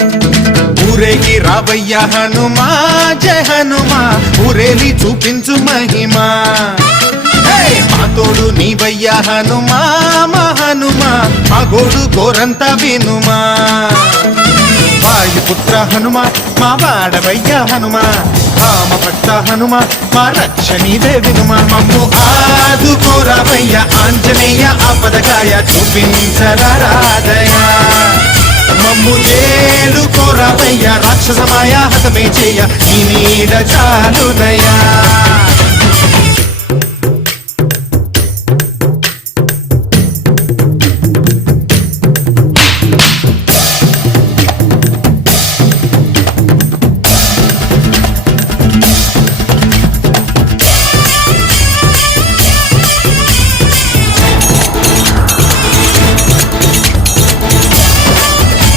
ఊరేగి రావయ్య హనుమా జయ హనుమా ఊరేలి చూపించు మహిమా మా తోడు నీవయ్య హనుమా మా హనుమా మా గోడు గోరంత వినుమా వాయుపుత్ర హనుమా మా వాడవయ్య హనుమా రామ భక్త హనుమా మా రక్షణీదే వినుమా మమ్ము ఆదుకోరావయ్య ఆంజనేయ ఆపదకాయ చూపించరాదయా మమ్ము ఏలు కోరావయ్య రాక్షసమాయ హతమే చేయ నీ నీడ చాలునయా